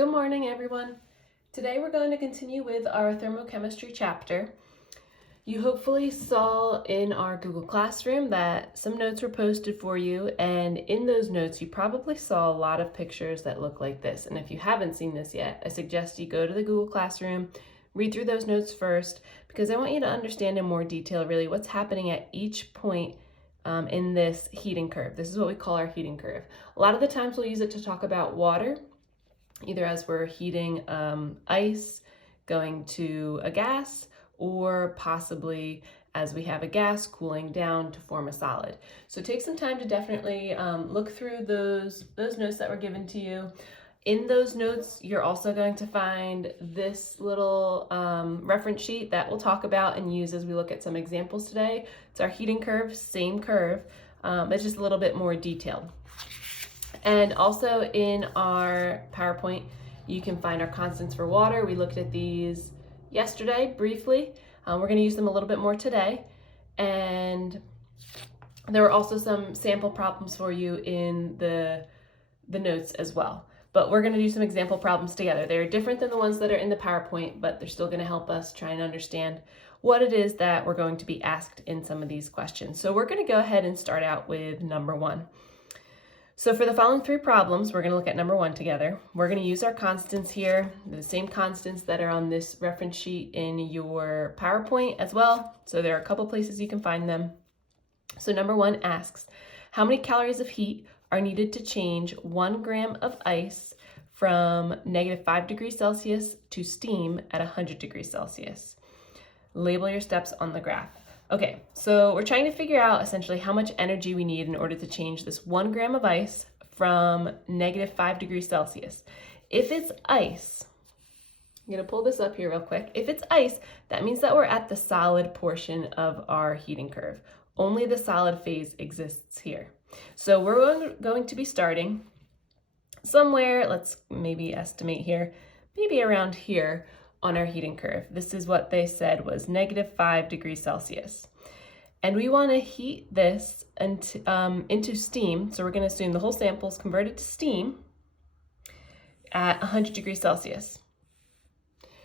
Good morning, everyone. Today we're going to continue with our thermochemistry chapter. You hopefully saw in our Google Classroom that some notes were posted for you, and in those notes you probably saw a lot of pictures that look like this. And if you haven't seen this yet, I suggest you go to the Google Classroom, read through those notes first, because I want you to understand in more detail really what's happening at each point in this heating curve. This is what we call our heating curve. A lot of the times we'll use it to talk about water, either as we're heating ice going to a gas, or possibly as we have a gas cooling down to form a solid. So take some time to definitely look through those notes that were given to you. In those notes, you're also going to find this little reference sheet that we'll talk about and use as we look at some examples today. It's our heating curve, same curve, but just a little bit more detailed. And also in our PowerPoint, you can find our constants for water. We looked at these yesterday briefly. We're going to use them a little bit more today. And there were also some sample problems for you in the notes as well. But we're going to do some example problems together. They're different than the ones that are in the PowerPoint, but they're still going to help us try and understand what it is that we're going to be asked in some of these questions. So we're going to go ahead and start out with number 1. So for the following 3 problems, we're going to look at number 1 together. We're going to use our constants here, the same constants that are on this reference sheet in your PowerPoint as well. So there are a couple places you can find them. So number 1 asks, how many calories of heat are needed to change 1 gram of ice from -5 degrees Celsius to steam at 100 degrees Celsius? Label your steps on the graph. Okay, so we're trying to figure out essentially how much energy we need in order to change this 1 gram of ice from -5 degrees Celsius. If it's ice, I'm gonna pull this up here real quick. If it's ice, that means that we're at the solid portion of our heating curve. Only the solid phase exists here. So we're going to be starting somewhere, let's maybe estimate here, maybe around here on our heating curve. This is what they said was -5 degrees Celsius. And we want to heat this into steam. So we're going to assume the whole sample is converted to steam at 100 degrees Celsius.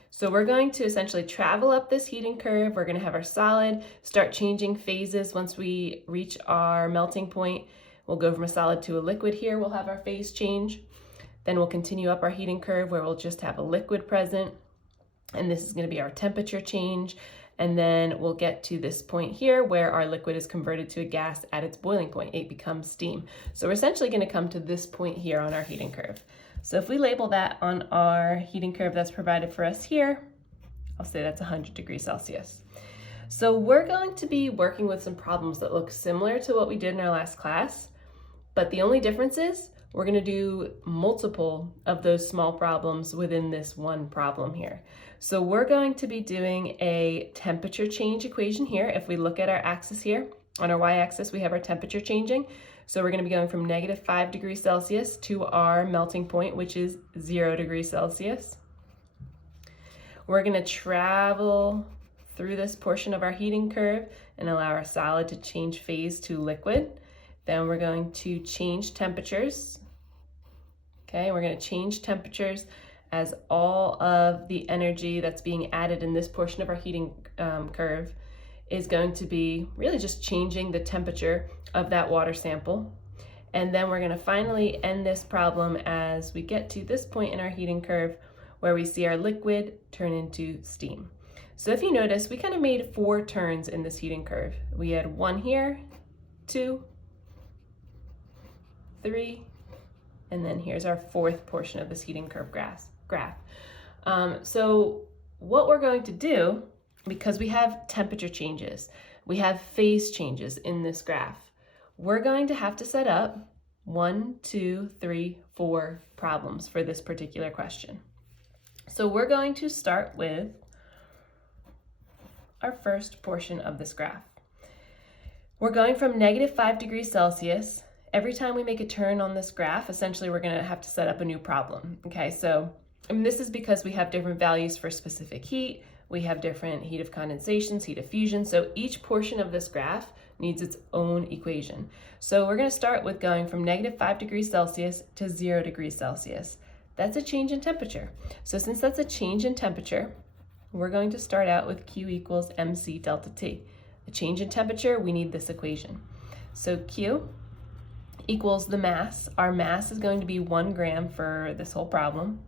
So we're going to essentially travel up this heating curve. We're going to have our solid start changing phases. Once we reach our melting point, we'll go from a solid to a liquid here. We'll have our phase change. Then we'll continue up our heating curve where we'll just have a liquid present. And this is going to be our temperature change. And then we'll get to this point here where our liquid is converted to a gas at its boiling point. It becomes steam. So we're essentially going to come to this point here on our heating curve. So if we label that on our heating curve that's provided for us here, I'll say that's 100 degrees Celsius. So we're going to be working with some problems that look similar to what we did in our last class, but the only difference is we're going to do multiple of those small problems within this one problem here. So we're going to be doing a temperature change equation here. If we look at our axis here, on our y-axis, we have our temperature changing. So we're going to be going from -5 degrees Celsius to our melting point, which is 0 degrees Celsius. We're going to travel through this portion of our heating curve and allow our solid to change phase to liquid. Then we're going to change temperatures. Okay, we're going to change temperatures as all of the energy that's being added in this portion of our heating curve is going to be really just changing the temperature of that water sample. And then we're going to finally end this problem as we get to this point in our heating curve where we see our liquid turn into steam. So if you notice, we kind of made 4 turns in this heating curve. We had 1 here, 2, 3, and then here's our 4th portion of this heating curve graph. So what we're going to do, because we have temperature changes, we have phase changes in this graph, we're going to have to set up 1, 2, 3, 4 problems for this particular question. So we're going to start with our first portion of this graph. We're going from -5 degrees Celsius. Every time we make a turn on this graph, essentially we're going to have to set up a new problem. Okay, so this is because we have different values for specific heat. We have different heat of condensations, heat of fusion. So each portion of this graph needs its own equation. So we're going to start with going from -5 degrees Celsius to 0 degrees Celsius. That's a change in temperature. So since that's a change in temperature, we're going to start out with Q equals mc delta T. A change in temperature, we need this equation. So Q equals the mass. Our mass is going to be 1 gram for this whole problem.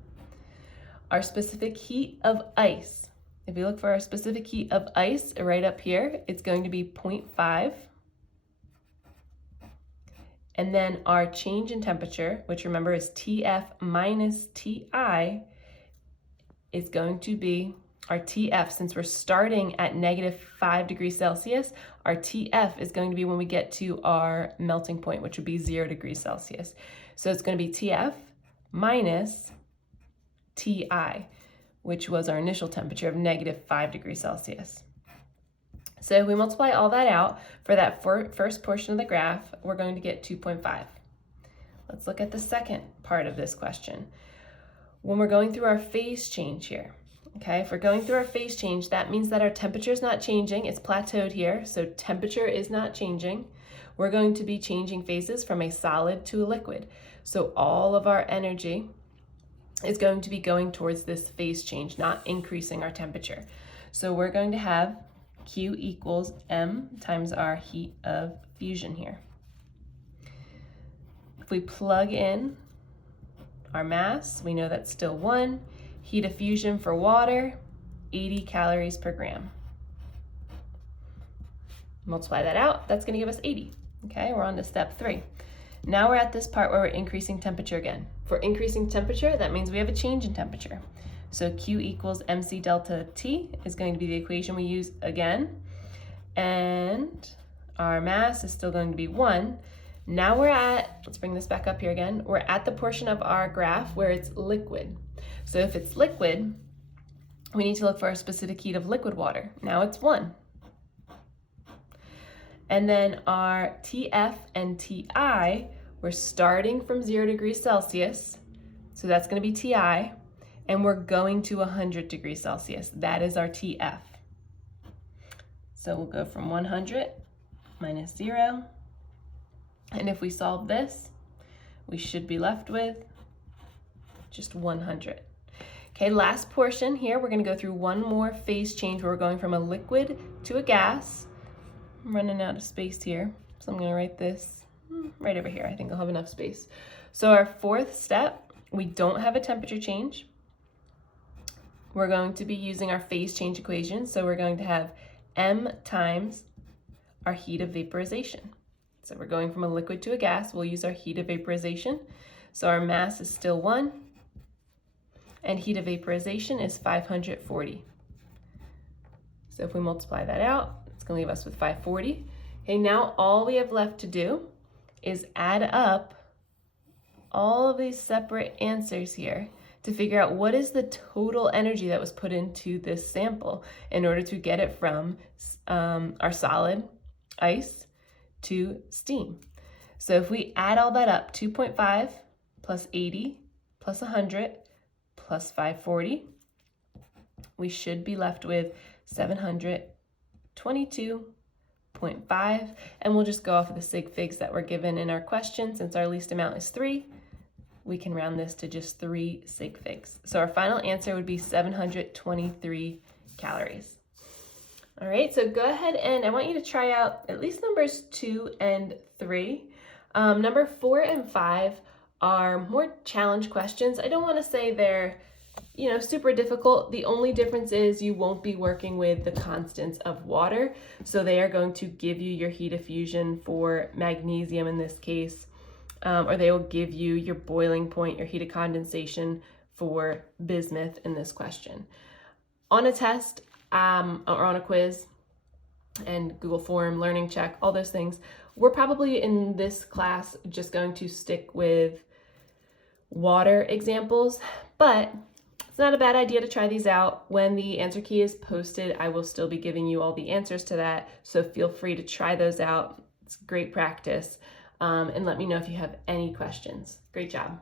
Our specific heat of ice, if we look for our specific heat of ice right up here, it's going to be 0.5. And then our change in temperature, which remember is TF minus TI, is going to be our TF. Since we're starting at -5 degrees Celsius, our TF is going to be when we get to our melting point, which would be 0 degrees Celsius. So it's going to be TF minus TI, which was our initial temperature of -5 degrees Celsius. So if we multiply all that out for that first portion of the graph, we're going to get 2.5. Let's look at the second part of this question. When we're going through our phase change here, okay, if we're going through our phase change, that means that our temperature is not changing. It's plateaued here, so temperature is not changing. We're going to be changing phases from a solid to a liquid. So all of our energy is going to be going towards this phase change, not increasing our temperature. So we're going to have Q equals M times our heat of fusion here. If we plug in our mass, we know that's still 1. Heat of fusion for water, 80 calories per gram. Multiply that out, that's going to give us 80. Okay, we're on to step 3. Now we're at this part where we're increasing temperature again. For increasing temperature, that means we have a change in temperature. So Q equals mc delta T is going to be the equation we use again. And our mass is still going to be 1. Now we're at, let's bring this back up here again, we're at the portion of our graph where it's liquid. So if it's liquid, we need to look for our specific heat of liquid water. Now it's 1. And then our TF and TI, we're starting from 0 degrees Celsius, so that's going to be TI, and we're going to 100 degrees Celsius. That is our TF. So we'll go from 100 minus 0, and if we solve this, we should be left with just 100. Okay, last portion here, we're going to go through one more phase change where we're going from a liquid to a gas. I'm running out of space here, so I'm going to write this right over here. I think I'll have enough space. So our fourth step, we don't have a temperature change. We're going to be using our phase change equation. So we're going to have M times our heat of vaporization. So we're going from a liquid to a gas. We'll use our heat of vaporization. So our mass is still 1, and heat of vaporization is 540. So if we multiply that out, it's going to leave us with 540. Okay, now all we have left to do is add up all of these separate answers here to figure out what is the total energy that was put into this sample in order to get it from our solid ice to steam. So if we add all that up, 2.5 plus 80 plus 100 plus 540, we should be left with 722.5, and we'll just go off of the sig figs that were given in our question. Since our least amount is 3, we can round this to just 3 sig figs. So our final answer would be 723 calories. All right, so go ahead and I want you to try out at least numbers 2 and 3. Number 4 and 5 are more challenge questions. I don't want to say they're, super difficult. The only difference is you won't be working with the constants of water. So they are going to give you your heat of fusion for magnesium in this case, or they will give you your boiling point, your heat of condensation for bismuth in this question. On a test or on a quiz and Google Form, Learning Check, all those things, we're probably in this class just going to stick with water examples, but it's not a bad idea to try these out. When the answer key is posted, I will still be giving you all the answers to that, so feel free to try those out. It's great practice, and let me know if you have any questions. Great job.